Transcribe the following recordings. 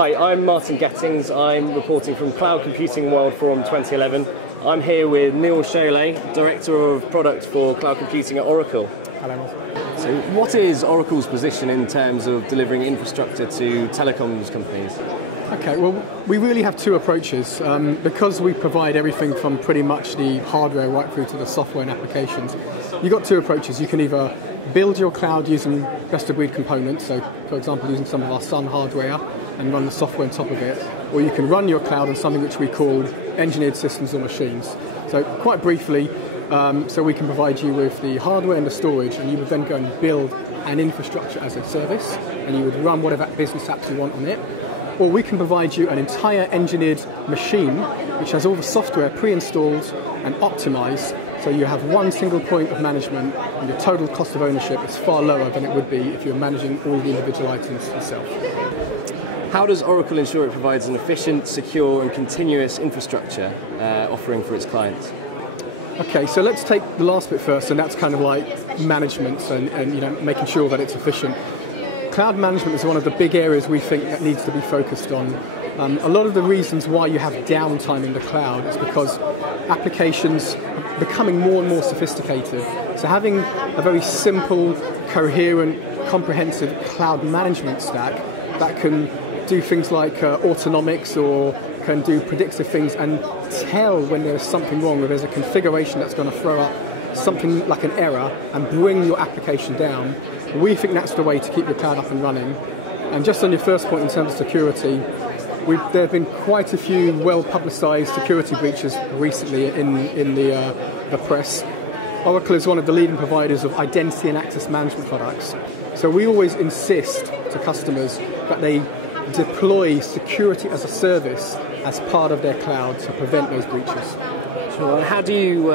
Hi, I'm Martin Gettings. I'm reporting from Cloud Computing World Forum 2011. I'm here with Neil Sholay, Director of Product for Cloud Computing at Oracle. Hello. So what is Oracle's position in terms of delivering infrastructure to telecoms companies? Okay, well, we really have two approaches. Because we provide everything from pretty much the hardware right through to the software and applications, you've got two approaches. You can either build your cloud using best-of-breed components, so for example using some of our Sun hardware and run the software on top of it, or you can run your cloud on something which we call engineered systems or machines. So quite briefly, so we can provide you with the hardware and the storage, and you would then go and build an infrastructure as a service, and you would run whatever business apps you want on it. Or we can provide you an entire engineered machine which has all the software pre-installed and optimized, so you have one single point of management and your total cost of ownership is far lower than it would be if you're managing all the individual items yourself. How does Oracle ensure it provides an efficient, secure and continuous infrastructure offering for its clients? Okay, so let's take the last bit first, and that's kind of like management and you know, making sure that it's efficient. Cloud management is one of the big areas we think that needs to be focused on. A lot of the reasons why you have downtime in the cloud is because applications are becoming more and more sophisticated. So having a very simple, coherent, comprehensive cloud management stack that can do things like autonomics or can do predictive things and tell when there's something wrong, or there's a configuration that's going to throw up something like an error and bring your application down. We think that's the way to keep your cloud up and running. And just on your first point in terms of security, there have been quite a few well-publicised security breaches recently in the press. Oracle is one of the leading providers of identity and access management products. So we always insist to customers that they deploy security as a service as part of their cloud to prevent those breaches. Sure. How do you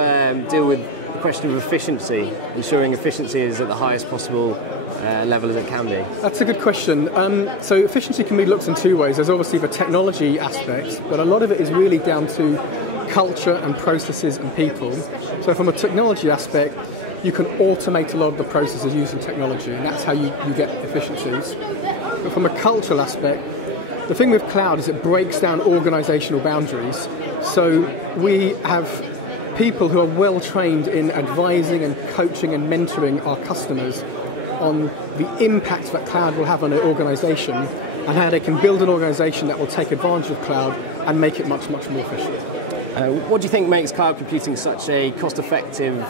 deal with the question of efficiency, ensuring efficiency is at the highest possible level as it can be? That's a good question. So efficiency can be looked in two ways. There's obviously the technology aspect, but a lot of it is really down to culture and processes and people. So from a technology aspect, you can automate a lot of the processes using technology, and that's how you get efficiencies. But from a cultural aspect, the thing with cloud is it breaks down organizational boundaries. So we have people who are well trained in advising and coaching and mentoring our customers on the impact that cloud will have on their organization and how they can build an organization that will take advantage of cloud and make it much, much more efficient. What do you think makes cloud computing such a cost-effective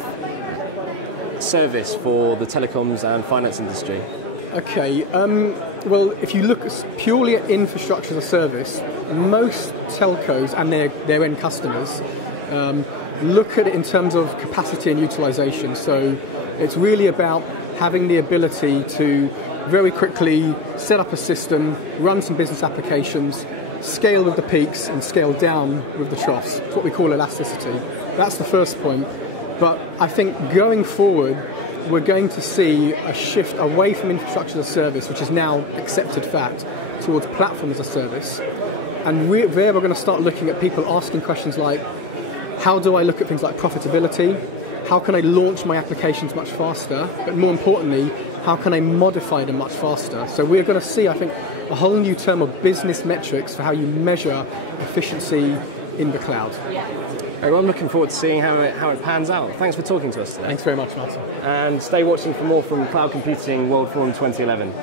service for the telecoms and finance industry? Okay, well, if you look purely at infrastructure as a service, most telcos and their end customers look at it in terms of capacity and utilization. So it's really about having the ability to very quickly set up a system, run some business applications, scale with the peaks and scale down with the troughs. It's what we call elasticity. That's the first point. But I think going forward, we're going to see a shift away from infrastructure as a service, which is now accepted fact, towards platform as a service. And we're going to start looking at people asking questions like, how do I look at things like profitability? How can I launch my applications much faster? But more importantly, how can I modify them much faster? So we're going to see, I think, a whole new term of business metrics for how you measure efficiency in the cloud. Well, I'm looking forward to seeing how it pans out. Thanks for talking to us today. Thanks very much, Martin. And stay watching for more from Cloud Computing World Forum 2011.